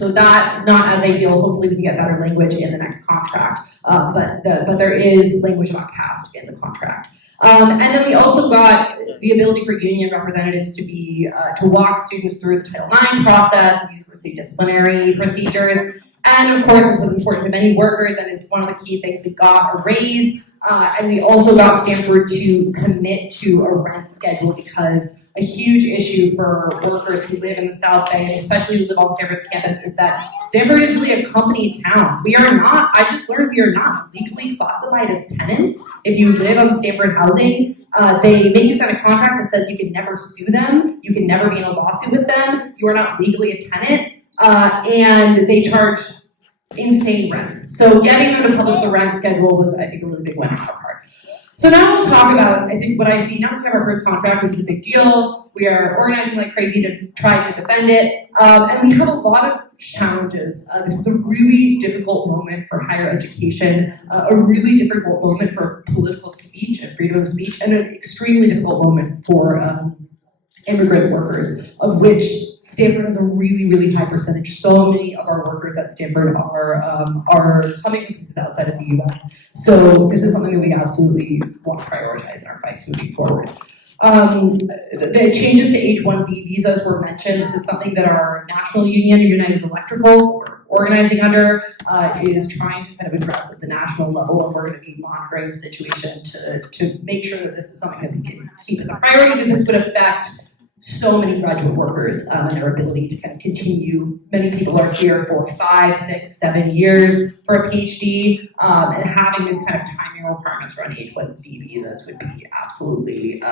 So that, not as ideal. Hopefully we can get better language in the next contract. But there is language about caste in the contract. And then we also got the ability for union representatives to be to walk students through the Title IX process, university disciplinary procedures, and of course it was important to many workers, and it's one of the key things. We got a raise, and we also got Stanford to commit to a rent schedule, because a huge issue for workers who live in the South Bay, and especially who live on Stanford's campus, is that Stanford is really a company town. We are not, I just learned we are not legally classified as tenants. If you live on Stanford housing, they make you sign a contract that says you can never sue them, you can never be in a lawsuit with them, you are not legally a tenant, and they charge insane rents. So getting them to publish the rent schedule was, I think, a really big win on our part. So now we'll talk about, I think, what I see. Now we have our first contract, which is a big deal. We are organizing like crazy to try to defend it. And we have a lot of challenges. This is a really difficult moment for higher education, a really difficult moment for political speech and freedom of speech, and an extremely difficult moment for immigrant workers, of which Stanford has a really, really high percentage. So many of our workers at Stanford are coming from places outside of the US. So this is something that we absolutely want to prioritize in our fights moving forward. The changes to H-1B visas were mentioned. This is something that our national union, United Electrical, we're organizing under, is trying to kind of address at the national level, and we're going to be monitoring the situation to make sure that this is something that we can keep as a priority, because this would affect so many graduate workers and their ability to kind of continue. Many people are here for 5, 6, 7 years for a PhD, and having these kind of timing requirements around H-1B visas would be absolutely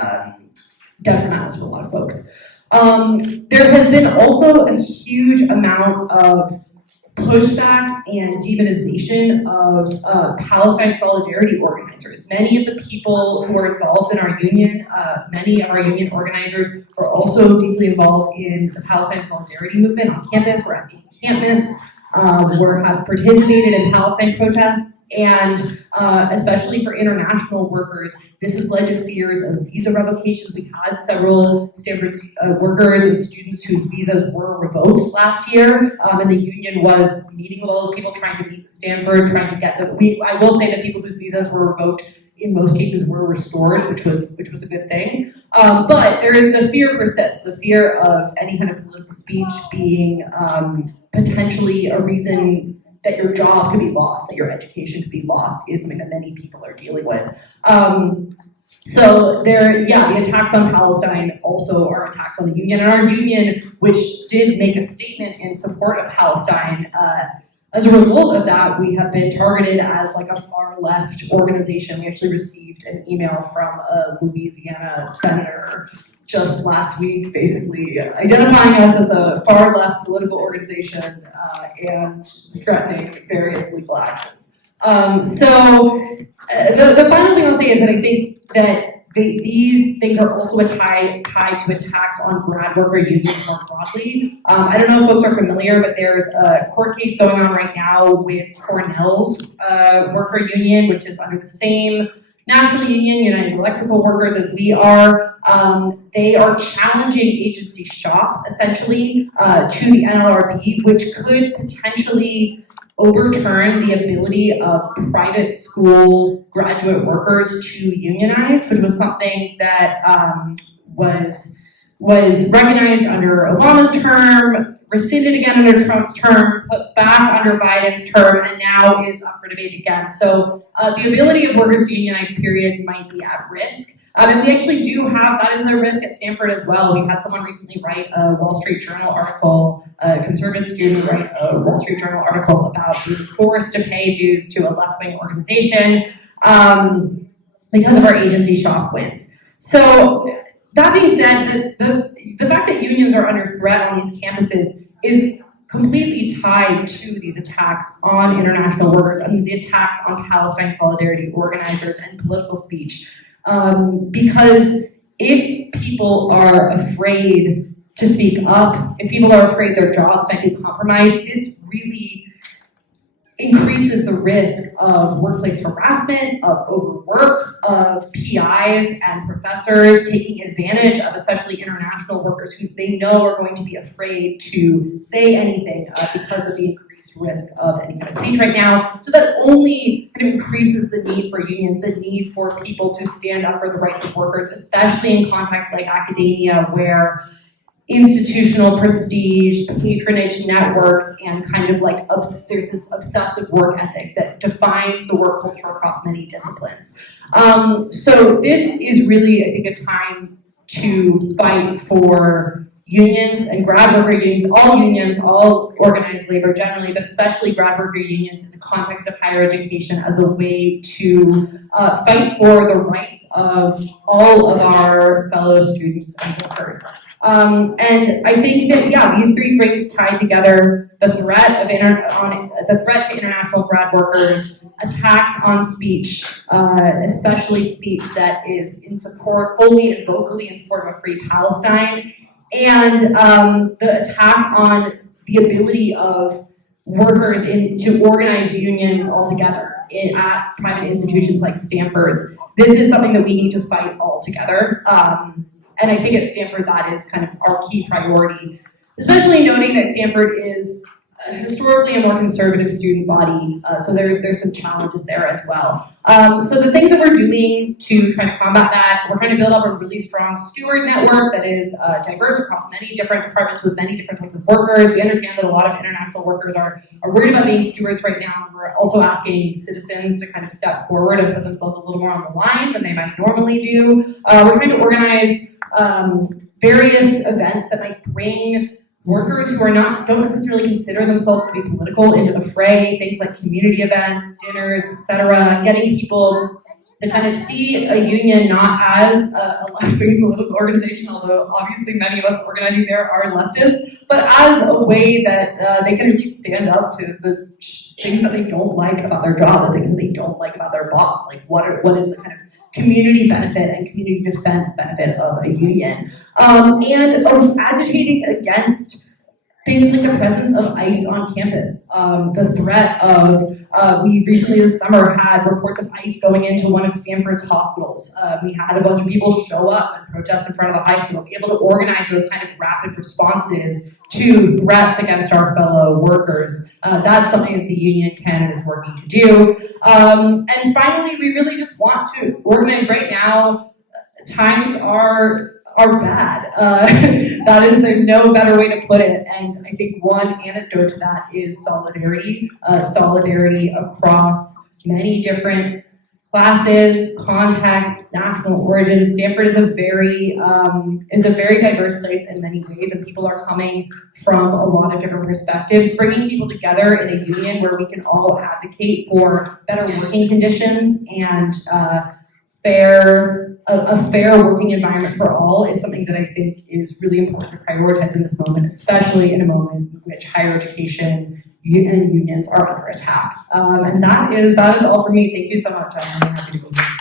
detrimental to a lot of folks. There has been also a huge amount of pushback and demonization of Palestine solidarity organizers. Many of the people who are involved in our union, many of our union organizers are also deeply involved in the Palestine solidarity movement on campus. We're at the encampments, have participated in Palestine protests, and especially for international workers, this has led to fears of visa revocation. We had several Stanford workers and students whose visas were revoked last year, and the union was meeting with all those people, trying to meet with Stanford, trying to get them. I will say that people whose visas were revoked in most cases were restored, which was a good thing. But the fear persists, the fear of any kind of political speech being potentially a reason that your job could be lost, that your education could be lost, is something that many people are dealing with. So the attacks on Palestine also are attacks on the union. And our union, which did make a statement in support of Palestine, as a result of that, we have been targeted as like a far left organization. We actually received an email from a Louisiana senator just last week, basically identifying us as a far left political organization and threatening various legal actions. The final thing I'll say is that I think that these things are also tied to attacks on grad worker unions more broadly. I don't know if folks are familiar, but there's a court case going on right now with Cornell's worker union, which is under the same national union, United Electrical Workers, as we are. They are challenging agency shop, essentially, to the NLRB, which could potentially overturn the ability of private school graduate workers to unionize, which was something that was recognized under Obama's term, rescinded again under Trump's term, put back under Biden's term, and now is up for debate again. So the ability of workers to unionize, period, might be at risk. And we actually do have, that is a risk at Stanford as well. We had someone recently write a Wall Street Journal article, a conservative student write a Wall Street Journal article about being forced to pay dues to a left-wing organization because of our agency shop wins. So that being said, the fact that unions are under threat on these campuses is completely tied to these attacks on international workers and the attacks on Palestine solidarity organizers and political speech. Because if people are afraid to speak up, if people are afraid their jobs might be compromised, this really increases increases the risk of workplace harassment, of overwork, of PIs and professors taking advantage of especially international workers who they know are going to be afraid to say anything because of the increased risk of any kind of speech right now. So that only kind of increases the need for unions, the need for people to stand up for the rights of workers, especially in contexts like academia where institutional prestige, patronage networks, and kind of like there's this obsessive work ethic that defines the work culture across many disciplines. So this is really, I think, a time to fight for unions and grad worker unions, all organized labor generally, but especially grad worker unions in the context of higher education as a way to fight for the rights of all of our fellow students and workers. And I think that, yeah, these three things tied together, the threat to international grad workers, attacks on speech, especially speech that is in support, wholly and vocally in support of a free Palestine, and the attack on the ability of workers to organize unions altogether at private institutions like Stanford's. This is something that we need to fight all together. And I think at Stanford that is kind of our key priority, especially noting that Stanford is historically a more conservative student body, so there's some challenges there as well. So the things that we're doing to try to combat that, we're trying to build up a really strong steward network that is diverse across many different departments with many different types of workers. We understand that a lot of international workers are worried about being stewards right now. We're also asking citizens to kind of step forward and put themselves a little more on the line than they might normally do. We're trying to organize various events that might bring workers who don't necessarily consider themselves to be political into the fray, things like community events, dinners, etc., getting people to kind of see a union not as a left-wing political organization, although obviously many of us organizing there are leftists, but as a way that they can really stand up to the things that they don't like about their job, the things that they don't like about their boss, like what is the kind of community benefit and community defense benefit of a union. And agitating against things like the presence of ICE on campus, the threat of, we recently this summer had reports of ICE going into one of Stanford's hospitals. We had a bunch of people show up and protest in front of the hospital, be able to organize those kind of rapid responses to threats against our fellow workers. That's something that the union can and is working to do. And finally, we really just want to organize right now. Times are bad. There's no better way to put it. And I think one anecdote to that is solidarity. Solidarity across many different classes, contexts, national origins. Stanford is a very diverse place in many ways, and people are coming from a lot of different perspectives, bringing people together in a union where we can all advocate for better working conditions and a fair working environment for all is something that I think is really important to prioritize in this moment, especially in a moment in which higher education and unions are under attack. And that is all for me. Thank you so much. I'm really happy to be here.